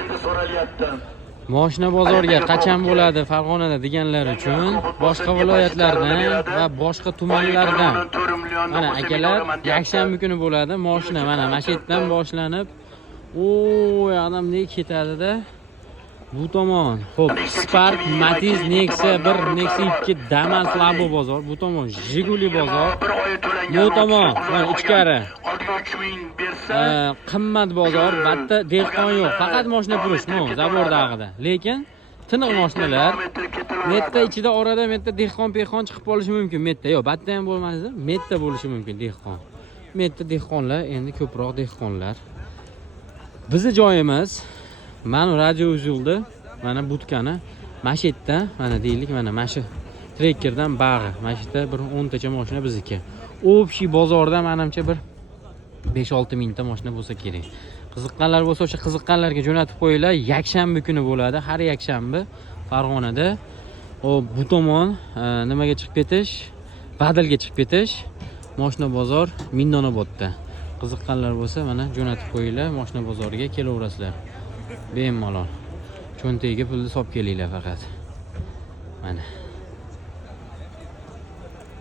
Endi so'ralyapti. Moshina bozorga qachon bo'ladi Farg'onada deganlar uchun boshqa viloyatlardan va boshqa tumanlardan mana akalar yakshanba kuni bo'ladi. Moshina mana shu yerdan boshlanib u yoqdan ketadi-da. Bu tomon. Xo'p, Spark, Matiz, Nexia 1, Nexia 2, Damas, Labo bozor. Bu tomon Jiguli bozor. Bu tomon mana ichkari. 63 ming bersa, Qimmat bozor, bitta dehqon yo'q. Faqat mashina purish, zabordag'ida. Lekin tiniq mashinalar. Metta ichida orada metta dehqon chiqib qolishi mumkin. Metta yo'q, bitta ham bo'lmasa, metta bo'lishi mumkin dehqon. Metta dehqonlar, endi ko'proq dehqonlar. Bizi joyimiz mana radio uzildi. Mana butkani mashitda, mana deylik, mana shu trekkerdan bag'i. Mashitda bir 10 tacha mashina bizniki. Общий bozorda menimcha bir 5-6 mingta mashina bo'lsa kerak. Qiziqqanlar bo'lsa, o'sha qiziqqanlarga jo'natib qo'yinglar. Yakshanba kuni bo'ladi, har yakshanba Farg'onada. Bu tomon nimaga chiqib ketish? Badalga chiqib ketish. Mashina bozor Minnonobodda. Qiziqqanlar bo'lsa, mana jo'natib qo'yinglar, mashina bozoriga kelaverasizlar. Bemalol. Cho'ntagiga pulni solib kelinglar faqat. Mana